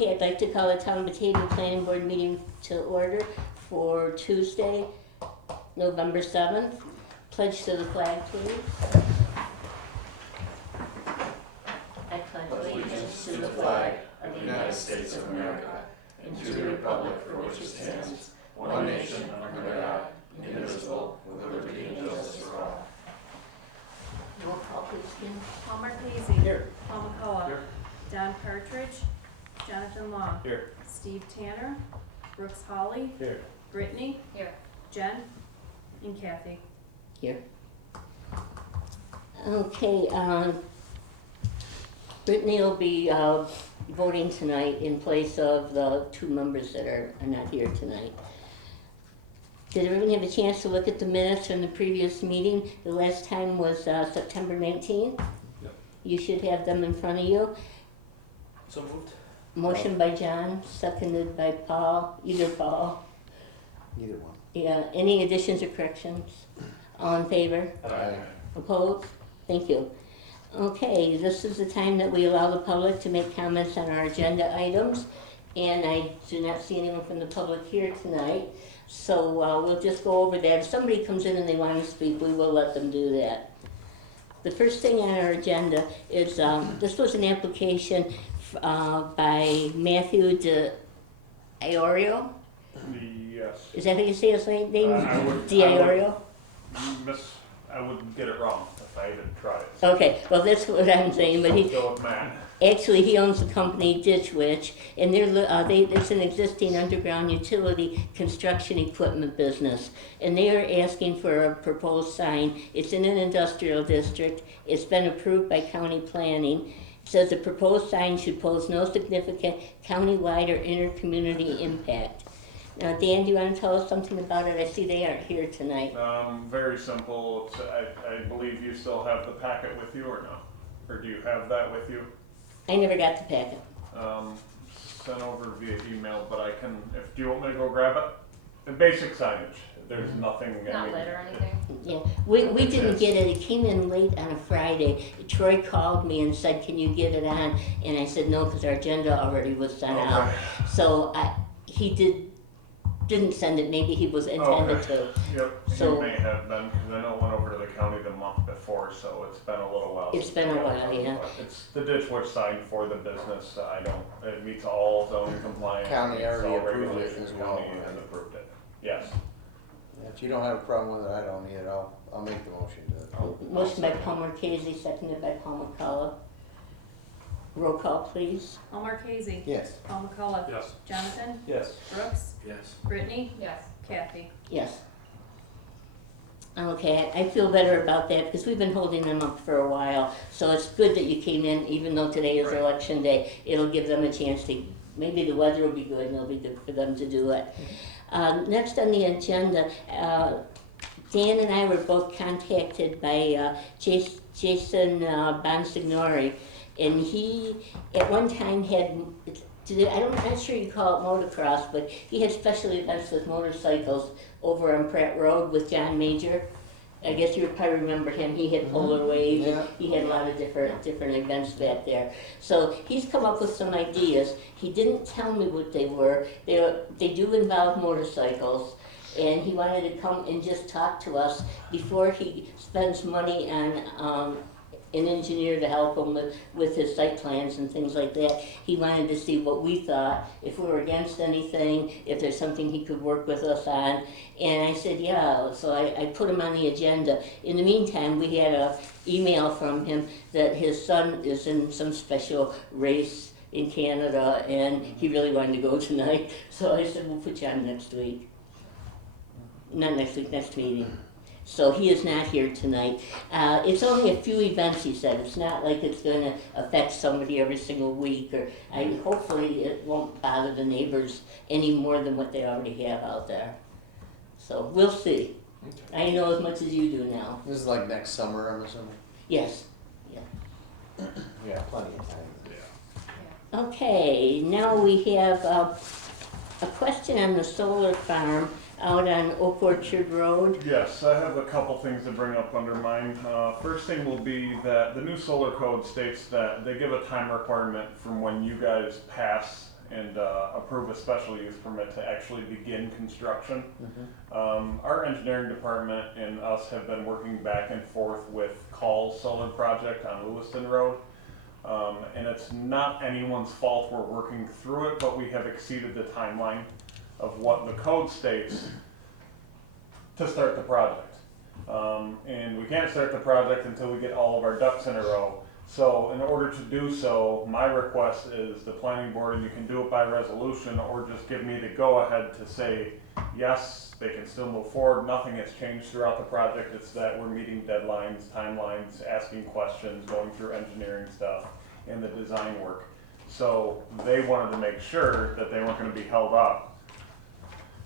Okay, I'd like to call the Town of Batavia Planning Board meeting to order for Tuesday, November 7th. Pledge to the flag, please. I pledge allegiance to the flag of the United States of America and to the republic for which it stands, one nation under God, indivisible, with liberty and justice for all. Roll call, please, Kim. Palmer Casey. Here. Paul McCullough. Here. Don Partridge. Jonathan Long. Here. Steve Tanner. Brooks Hawley. Here. Brittany. Here. Jen. And Kathy. Here. Okay, Brittany will be voting tonight in place of the two members that are not here tonight. Did everyone have a chance to look at the minutes from the previous meeting? The last time was September 19th. Yep. You should have them in front of you. So moved. Motion by John, seconded by Paul, either Paul. Either one. Yeah, any additions or corrections? All in favor? Aye. Opposed? Thank you. Okay, this is the time that we allow the public to make comments on our agenda items, and I do not see anyone from the public here tonight, so we'll just go over that. If somebody comes in and they want to speak, we will let them do that. The first thing on our agenda is, this was an application by Matthew D'Iorio. Yes. Is that how you say his name? I D'Iorio? I would get it wrong if I even tried. Okay, well that's what I'm saying, but Go with Matt. actually he owns the company Ditch Witch, and it's an existing underground utility construction equipment business, and they are asking for a proposed sign. It's in an industrial district. It's been approved by county planning. It says the proposed sign should pose no significant countywide or inter-community impact. Now, Dan, do you want to tell us something about it? I see they aren't here tonight. Very simple. I believe you still have the packet with you or no? Or do you have that with you? I never got the packet. Sent over via email, but I can, do you want me to go grab it? The basic signage. There's nothing. Not lit or anything? Yeah, we didn't get it. It came in late on a Friday. Troy called me and said, can you get it on? And I said, no, because our agenda already was sent out. So he didn't send it. Maybe he was intended to. Yep, So- you may have been, because I know it went over to the county the month before, so it's been a little while. It's been a while, yeah. But it's the Ditch Witch sign for the business. It meets all zoning compliance. County meets already all approved it regulations. as well, County has right? approved it. Yes. If you don't have a problem with it, I don't need it, I'll make the motion to. Motion by Palmer Casey, seconded by Paul McCullough. Roll call, please. Palmer Casey. Yes. Paul McCullough. Yes. Jonathan. Yes. Brooks. Yes. Brittany. Yes. Kathy. Yes. Okay, I feel better about that because we've been holding them up for a while. So it's good that you came in, even though today is Right. election day. It'll give them a chance to, maybe the weather will be good and it'll be good for them to do it. Next on the agenda, Dan and I were both contacted by Jason Bonsignore, and he at one time had, I'm not sure you call it motocross, but he had special events with motorcycles over on Pratt Road with John Major. I guess you would probably remember him. He had Polar Wave. Yeah. He had a lot of different events back there. So he's come up with some ideas. He didn't tell me what they were. They do involve motorcycles, and he wanted to come and just talk to us before he spends money on an engineer to help him with his site plans and things like that. He wanted to see what we thought, if we were against anything, if there's something he could work with us on. And I said, yeah, so I put him on the agenda. In the meantime, we had an email from him that his son is in some special race in Canada and he really wanted to go tonight. So I said, we'll put you on next week. Not next week, next meeting. So he is not here tonight. It's only a few events, he said. It's not like it's going to affect somebody every single week, or hopefully it won't bother the neighbors any more than what they already have out there. So we'll see. Okay. I know as much as you do now. This is like next summer, I'm assuming? Yes. Yeah, plenty of time. Yeah. Okay, now we have a question on the solar farm out on Oak Orchard Road. Yes, I have a couple things to bring up under mine. First thing will be that the new solar code states that they give a time requirement from when you guys pass and approve a special use permit to actually begin construction. Mhm. Our engineering department and us have been working back and forth with Call's solar project on Lewiston Road. And it's not anyone's fault we're working through it, but we have exceeded the timeline of what the code states to start the project. And we can't start the project until we get all of our ducks in a row. So in order to do so, my request is the planning board, and you can do it by resolution, or just give me the go-ahead to say, yes, they can still move forward, nothing has changed throughout the project, it's that we're meeting deadlines, timelines, asking questions, going through engineering stuff, and the design work. So they wanted to make sure that they weren't gonna be held up.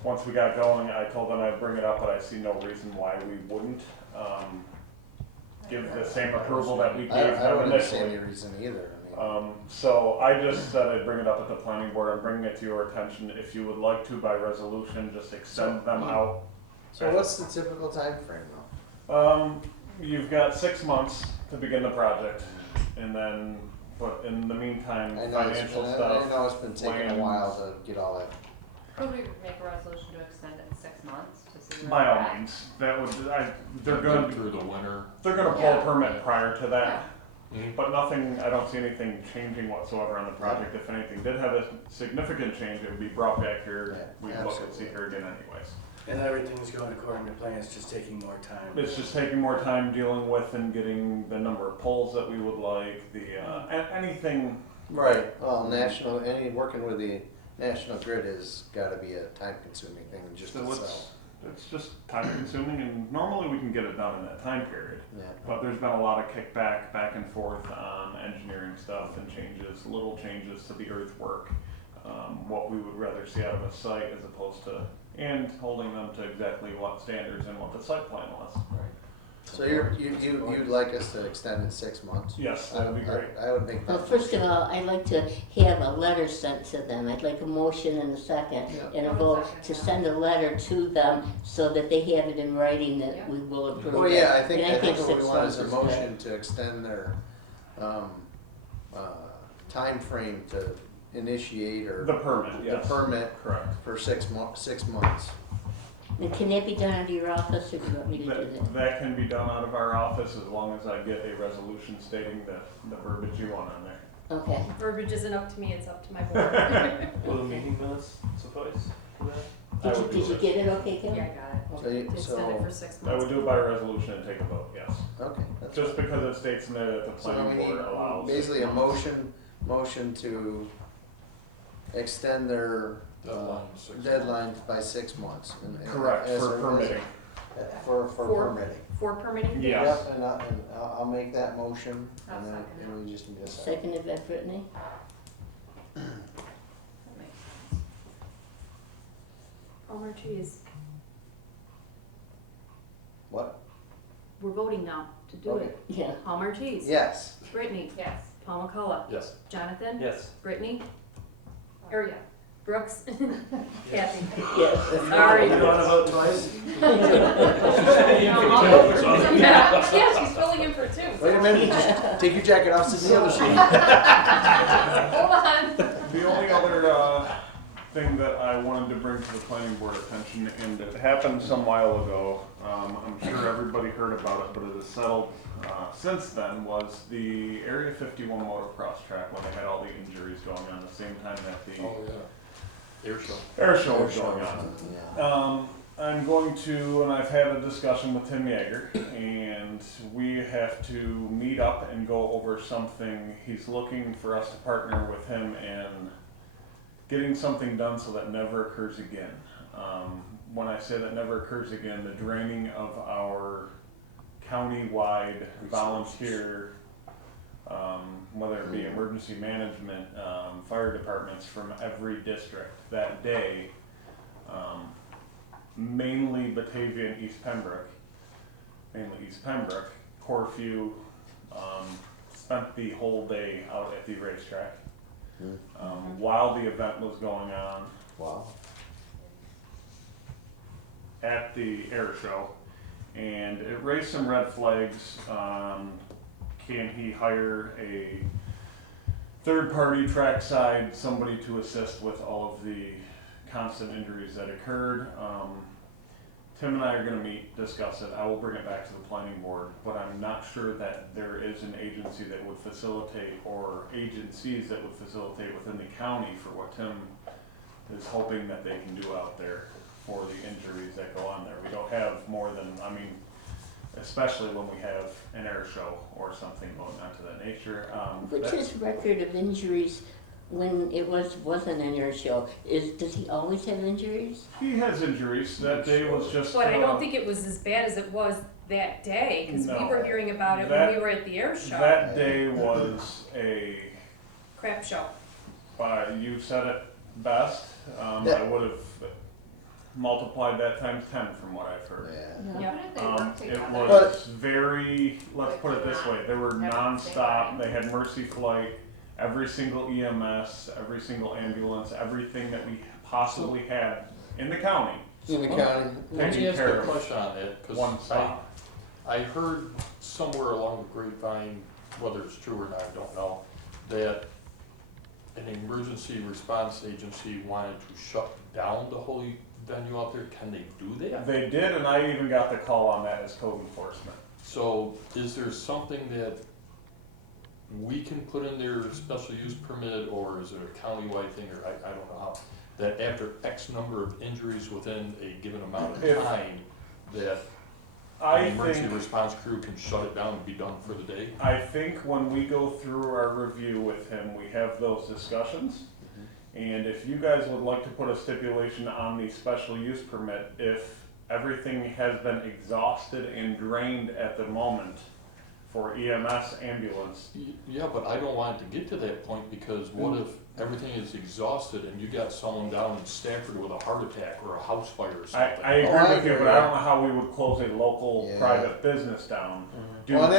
Once we got going, I told them I'd bring it up, but I see no reason why we wouldn't. Give the same approval that we I gave them wouldn't see initially. any reason either, I mean. So I just said I'd bring it up at the planning board, I'm bringing it to your attention, if you would like to by resolution, just extend them out. So what's the typical time frame though? You've got 6 months to begin the project, and then, but in the meantime, I know it's financial been, stuff. I know it's been taking a plans. while to get all that. Could we make a resolution to extend it 6 months to see where By we're all at? means, that would, they're Go gonna, through the winter. they're gonna pull a permit prior to that. Mhm. But nothing, I don't see anything changing whatsoever on the project. If anything did have a significant change, it would be brought back here. Yeah, We'd look at absolutely. seeker again anyways. And everything's going according to plan, it's just taking more time. It's just taking more time dealing with and getting the number of poles that we would like, anything. Right, well, working with the national grid has gotta be a time consuming thing just So itself. it's just time consuming, and normally we can get it done in that time period. Yeah. But there's been a lot of kickback, back and forth on engineering stuff and changes, little changes to the earthwork. What we would rather see out of a site as opposed to, and holding them to exactly what standards and what the site plan was. So you'd like us to extend it 6 months? Yes, that would be great. I would make that. Well, first of all, I'd like to have a letter sent to them. I'd like a motion and a second, Yeah. and a One vote second, to yeah. send a letter to them so that they have it in writing that Yeah. we will approve it. Well, yeah, I And think what we 6 want is months a good. motion to extend their, timeframe to initiate or. The permit, yes. The permit Correct. for 6 months. And can that be done out of your office, or do you want me to do that? That can be done out of our office as long as I get a resolution stating the verbiage you want on there. Okay. Verbiage isn't up to me, it's up to my board. Will the meeting minutes suffice for that? I Did would you, do did you it. get it okay, Kim? Yeah, I got it. So you, Extend it for so, 6 I months. would do it by resolution and take a vote, yes. okay, that's. Just because it states in there that the So we planning need board allows. basically a 6 months. motion to extend their deadline by 6 months. Correct, for permitting. For For- permitting. For permitting? Yes. Yep, and I'll make that motion, I'll and then, second it. and we just need a second. Seconded by Brittany. That makes sense. Palmer Cheese. What? We're voting now to do Okay. it. Yeah. Palmer Cheese. Yes. Brittany. Yes. Paul McCullough. Yes. Jonathan. Yes. Brittany. Or yeah. Brooks. Kathy. Yes. Sorry. You wanna vote twice? Yeah, she's filling in for 2. Wait a minute, just take your jacket off, sit in the other seat. Hold on. The only other thing that I wanted to bring to the planning board attention, and it happened some while ago, I'm sure everybody heard about it, but it is settled since then, was the Area 51 motocross track when they had all the injuries going on the same time that the Air show. air show was going on. Yeah. I'm going to, and I've had a discussion with Tim Yeager, and we have to meet up and go over something. He's looking for us to partner with him in getting something done so that never occurs again. When I say that never occurs again, the draining of our county-wide volunteer, whether it be emergency management, fire departments from every district that day, mainly Batavia and East Pembroke, Corfu, spent the whole day out at the racetrack while the event was going on Wow. at the air show, and it raised some red flags. Can he hire a third-party trackside, somebody to assist with all of the constant injuries that occurred. Tim and I are gonna meet, discuss it. I will bring it back to the planning board, but I'm not sure that there is an agency that would facilitate, or agencies that would facilitate within the county for what Tim is hoping that they can do out there for the injuries that go on there. We don't have more than, I mean, especially when we have an air show or something going on to that nature. What's his record of injuries when it wasn't an air show? Does he always have injuries? He has injuries. That day was just. But I don't think it was as bad as it was that day, because we were hearing about it when we were at the air show. That day was a. Crap show. You said it best. I would have multiplied that times 10 from what I've heard. Yeah. Yeah. How did they work It together? was very, let's put it this way, they were nonstop, they had Mercy Flight, every single EMS, every single ambulance, everything that we possibly had in the county, In the county. Let me taking ask care you a of question on that, because one stop. I heard somewhere along the grapevine, whether it's true or not, I don't know, that an emergency response agency wanted to shut down the whole venue out there. Can they do that? They did, and I even got the call on that as code enforcement. So is there something that we can put in their special use permit, or is it a countywide thing, or I don't know how, that after X number of injuries within a given amount of If- time, that I an emergency think, response crew can shut it down and be done for the day? I think when we go through our review with him, we have those discussions. And if you guys would like to put a stipulation on the special use permit, if everything has been exhausted and drained at the moment for EMS, ambulance, Yeah, but I don't want it to get to that point, because what if everything is exhausted and you got someone down in Stafford with a heart attack or a house fire or I something? agree with you, but I don't know how we would close a local Yeah. private business down due Well, to.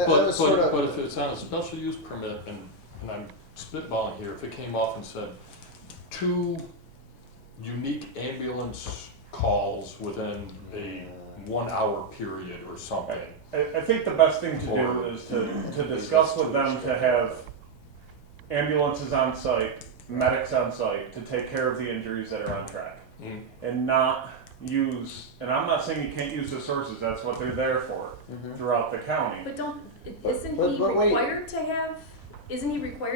that was sort of- But if it's on a special use permit, and I'm spitballing here, if it came off and said 2 unique ambulance calls within a 1 hour period or something. I think the best thing to do is to discuss with them to have ambulances on site, medics on site, to take care of the injuries that are on track. Mm. And not use, and I'm not saying you can't use the sources, that's what they're there for, throughout the county. But But- isn't but he wait. required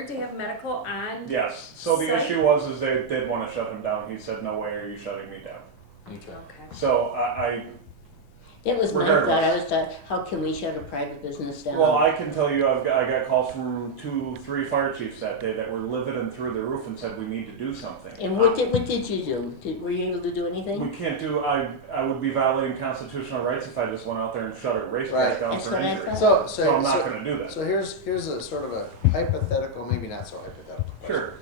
to have medical on? Yes, so the Site? issue was they did want to shut him down, he said, no way are you shutting me down. Okay. Okay. So That was my thought. I Regardless. was thought, how can we shut a private business down? well, I can tell you, I got calls from 2, 3 fire chiefs that day that were livid and through the roof and said, we need to do something. And what did you do? Were you able to do anything? We can't do, I would be violating constitutional rights if I just went out there and shut a racetrack Right. down That's for what I injury. thought. So I'm not gonna do that. So here's a sort of a hypothetical, maybe not so hypothetical. question. Sure,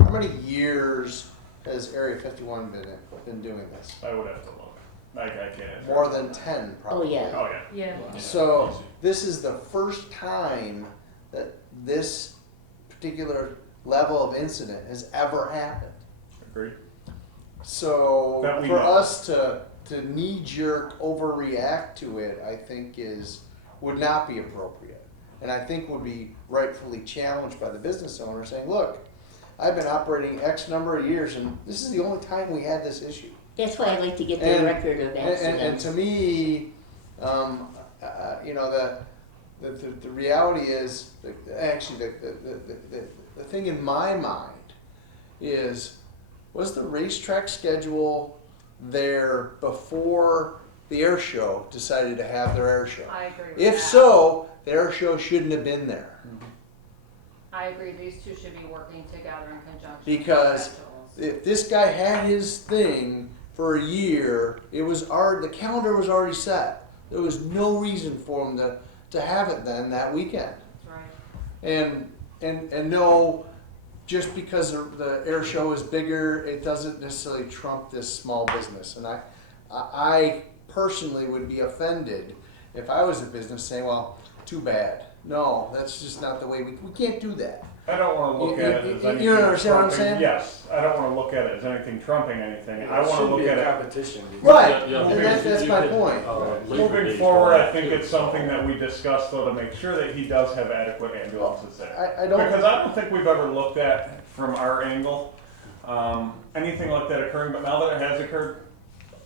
How many years has Area 51 been doing this? I would have to look. I can't answer. More than 10, Oh, probably. yeah. Oh, yeah. Yeah. Yeah, So easy. this is the first time that this particular level of incident has ever happened. Agreed. So That we for know. us to knee-jerk overreact to it, I think would not be appropriate. And I think would be rightfully challenged by the business owner saying, look, I've been operating X number of years and this is the only time we had this issue. That's why I like to get the And- record of And accidents. to me, you know, the reality is, actually, the thing in my mind is, was the racetrack schedule there before the air show decided to have their air show? I agree with If that. so, the air show shouldn't have been there. I agree, these two should be working together in conjunction. with Because schedules. if this guy had his thing for a year, the calendar was already set. There was no reason for him to have it then that weekend. Right. And no, just because the air show is bigger, it doesn't necessarily trump this small business. And I personally would be offended if I was a business saying, well, too bad. No, that's just not the way we can't do that. I don't wanna look at it as anything. You understand what I'm trumping- saying? Yes, I don't wanna look at it as anything trumping anything. I wanna shouldn't look be at a it. competition. Right, Yeah, and that's you my could, point. Labor Moving Day's forward, going I think too, it's so- something that we discussed though to make sure that he does have adequate ambulances there. I don't. Because I don't think we've ever looked at, from our angle, anything like that occurring, but now that it has occurred,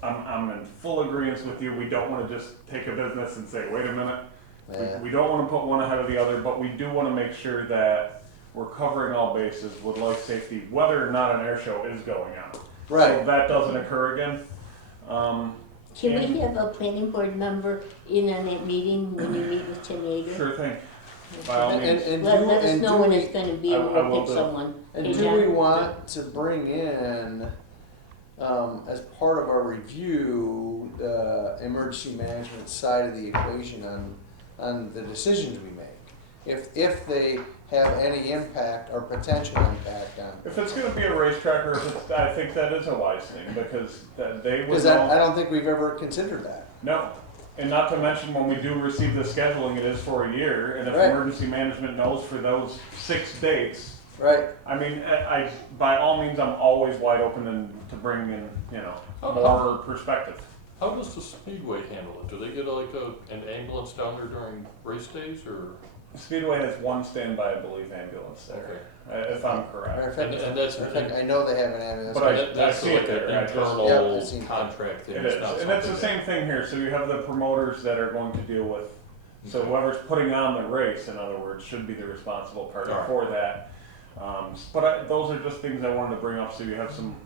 I'm in full agreement with you. We don't wanna just take a business and say, wait a minute, Yeah. we don't wanna put one ahead of the other, but we do wanna make sure that we're covering all bases with life safety, whether or not an air show is going on. So Right. that doesn't occur again. Can And- we have a planning board member in on that meeting when you meet with Tim Yeager? Sure thing, by all means. Let us know when do it's gonna be, and I we'll will pick do. someone. And Hey, do John? we want to bring in, as part of our review, the emergency management side of the equation on the decisions we make? If they have any impact or potential impact on. If it's gonna be a racetrack, or if it's, I think that is a wise thing, because they would Because know. I don't think we've ever considered that. No, and not to mention when we do receive the scheduling, it is for a year, and if Right. emergency management knows for those 6 dates, Right. I mean, I, by all means, I'm always wide open and to bring in, Oh, more perspective. How does the Speedway handle it? Do they get like an ambulance down there during race days, or? Speedway has one standby, I believe, ambulance there, if I'm correct. Matter of fact, And that's- matter of fact, I know they have an ambulance. But I That's see like it there, I an just- Yeah, internal I've seen it. contract thing. It It's is, not and it's the something same thing here, so you have the promoters that are going to deal with, so Okay. whoever's putting on the race, in other words, should be the responsible party Alright. for that. But those are just things I wanted to bring up, so you have some,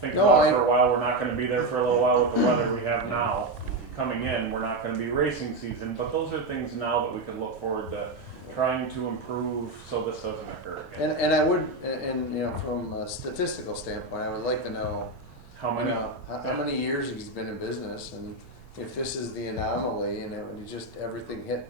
think No, about it I- for a while, we're not gonna be there for a little while with the weather we have now coming in, we're not gonna be racing season, but those are things now that we can look forward to trying to improve so this doesn't occur again. And I would, and from a statistical standpoint, I would like to know, How many? how many years he's been in business, and if this is the anomaly, and it just everything hit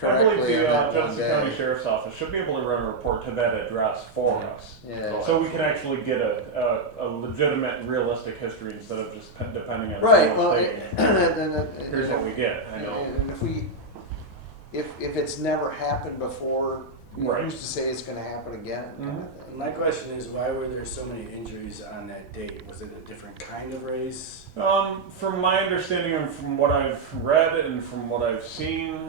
I believe correctly on the that one Jefferson County day. Sheriff's Office should be able to run a report to that address for us. Yeah. So we can actually get a legitimate, realistic history instead of just depending on. Right. someone Well, saying, and here's what we get. I know. And if it's never happened before, Right. who's to say it's going to happen again? Kind of thing. My question is, why were there so many injuries on that date? Was it a different kind of race? From my understanding and from what I've read and from what I've seen,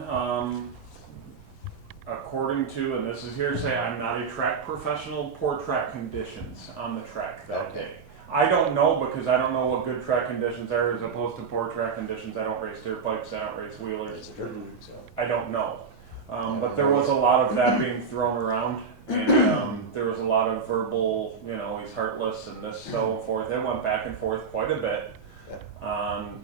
according to, and this is hearsay, I'm not a track professional, poor track conditions on the track that Okay. day. I don't know because I don't know what good track conditions are as opposed to poor track conditions. I don't race dirt bikes, I don't race wheelers. It's a dirt league, so. I don't know. But there was a lot of that being thrown around, and there was a lot of verbal, he's heartless and this, so forth. It went back and forth quite a bit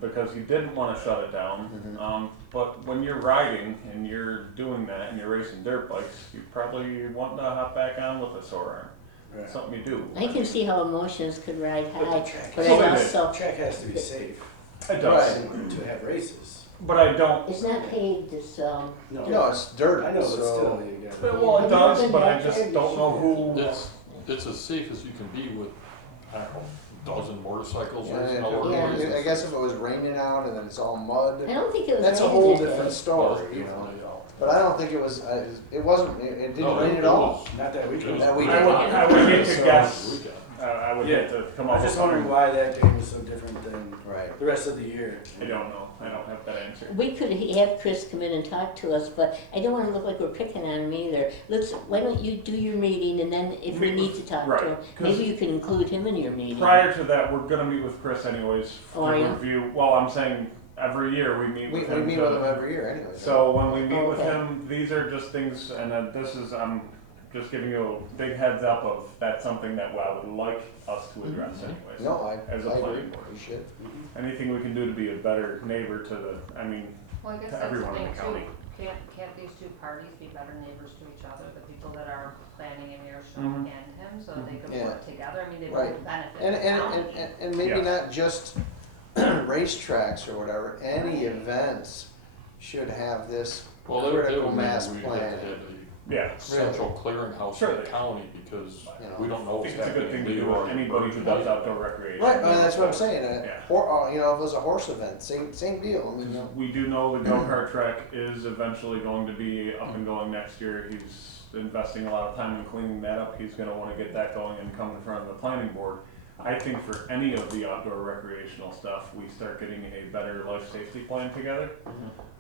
because he didn't want to shut it down. Mhm. But when you're riding and you're doing that and you're racing dirt bikes, you probably want to hop back on with a sore arm. Right. It's something you do. I can see how emotions could ride But the high, track, but So I it also, track has to be safe It does, to have races. but I don't. it's not paved, it's, No, it's dirt. I know, but so. still, you got. Well, it Have you does, been but I back just there? don't know who. It's as safe as you can be with, I don't know, a dozen motorcycles Yeah, racing all Yeah. over the place. I guess if it was raining out and then it's all mud, I don't think it was that's a raining whole that day. different Oh, story, it's beautiful, yeah. But I don't think it was. It wasn't. It didn't No, rain it at all. was- Not that it weekend. was That pretty weekend. hot. I would hate to So, guess. weekend. I would Yeah. hate to come I up was just with wondering something. why that day was so different than Right. the rest of the year. I don't know. I don't have that answer. We could have Chris come in and talk to us, but I don't wanna look like we're picking on him either. Why don't you do your meeting, and then if we Meet need with- to talk right, to him, 'cause maybe you can include him in your meeting. Prior to that, we're gonna meet with Chris anyways to Oh, are you? review. Well, I'm saying every year we meet We with him. meet with them every year anyway. So when we meet with Okay. him, these are just things, and this is, I'm just giving you a big heads up of that's something that I would like us to address anyways. No, As a I agree. planning board. We should. Anything we can do to be a better neighbor to the, Well, I guess to that's the everyone in thing the county. too. Can't these two parties be better neighbors to each other? The people that are planning an air show Mhm. and him, so they could Yeah. work together. I mean, they Right. both benefit And the and, county. and maybe Yeah. not just racetracks or whatever. Any events should have this Well, they critical would mass mean plan. we have to have Yeah. central clearinghouse Sure. in the county, because You know. we don't know I what's think it's a good happening thing in to do with Leroy. anybody who does outdoor recreation. Right, that's what I'm saying. Yeah. You know, if it was a horse event, same deal. I mean, you know. We do know the go-kart track is eventually going to be up and going next year. He's investing a lot of time in cleaning that up. He's gonna wanna get that going and come in front of the planning board. I think for any of the outdoor recreational stuff, we start getting a better life safety plan together.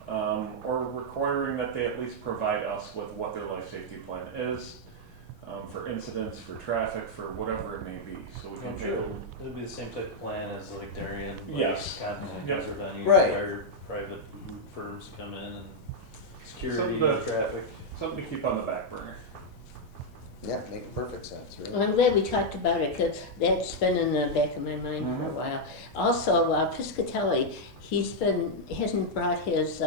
Or requiring that they at least provide us with what their life safety plan is, for incidents, for traffic, for whatever it may be, so we can I'm take sure it'd be the same type of plan as like Darien, like Yes. contact Yep. hazard venue, Right. where private firms come in and security, Something to- traffic. something to keep on the back burner. Yeah, makes perfect sense, really. Well, I'm glad we talked about it, because that's been in the back of my mind for a while. Also, Piscatelli, hasn't brought his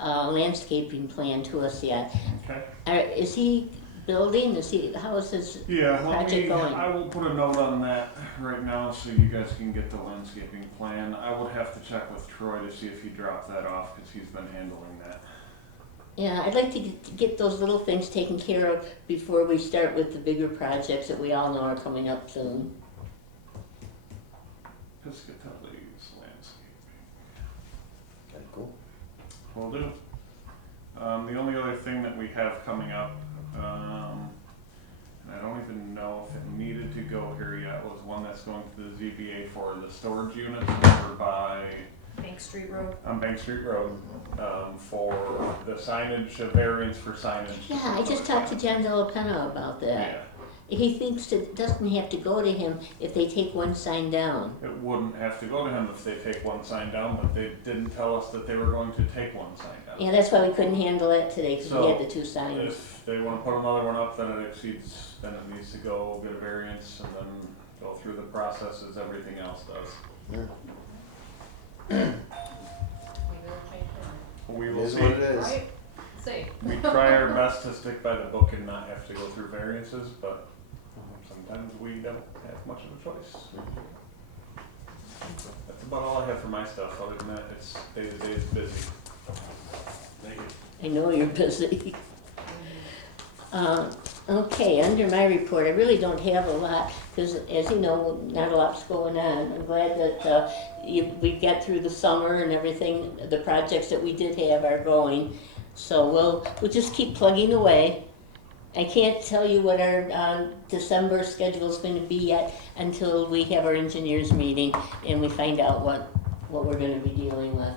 landscaping plan to us yet. Okay. Is he building, how is his Yeah, project going? I will put a note on that right now so you guys can get the landscaping plan. I would have to check with Troy to see if he dropped that off, because he's been handling that. Yeah, I'd like to get those little things taken care of before we start with the bigger projects that we all know are coming up soon. Piscatelli's landscaping. Okay, cool. Will do. The only other thing that we have coming up, and I don't even know if it needed to go here yet, was one that's going to the ZBA for the storage units over by, Bank Street Road. on Bank Street Road, for the signage, a variance for signage. Yeah, I just talked to John Delapenna about that. Yeah, He thinks it doesn't have to go to him if they take one sign down. it wouldn't have to go to him if they take one sign down, but they didn't tell us that they were going to take one sign down. Yeah, that's why we couldn't handle it today, because we had the two signs. If they wanna put another one up, then it exceeds, then it needs to go get a variance and then go through the process as everything else does. Maybe it'll change it, We It will is see. what it is. right? See. We try our best to stick by the book and not have to go through variances, but sometimes we don't have much of a choice. That's about all I have for my stuff, other than that, it's day to day is busy. Thank you. I know you're busy. Okay, under my report, I really don't have a lot, because as you know, not a lot's going on. I'm glad that we got through the summer and everything, the projects that we did have are going. So we'll just keep plugging away. I can't tell you what our December schedule is going to be yet until we have our engineers meeting and we find out what we're going to be dealing with.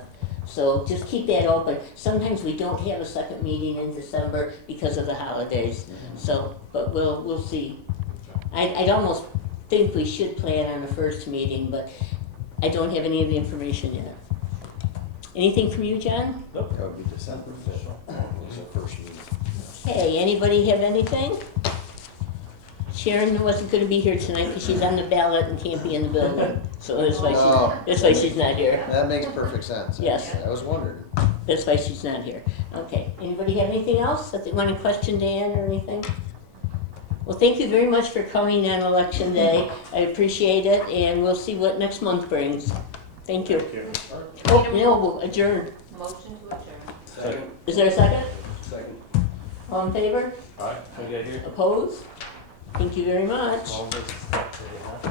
So just keep that open. Sometimes we don't have a second meeting in December because of the holidays. So, but we'll see. I'd almost think we should plan on a first meeting, but I don't have any of the information yet. Anything from you, John? That would be December 5th. Was our first meeting. Hey, anybody have anything? Sharon wasn't gonna be here tonight because she's on the ballot and can't be in the building. So that's why she's not here. That makes perfect sense. Yes. I was wondering. That's why she's not here. Okay, anybody have anything else that they want to question Dan or anything? Well, thank you very much for coming on election day. I appreciate it, and we'll see what next month brings. Thank you. Thank you. Oh, no, we'll adjourn. Motion to adjourn. Second. Is there a second? Second. All in favor? Aye. We got here. Opposed? Thank you very much. All this stuff today, huh?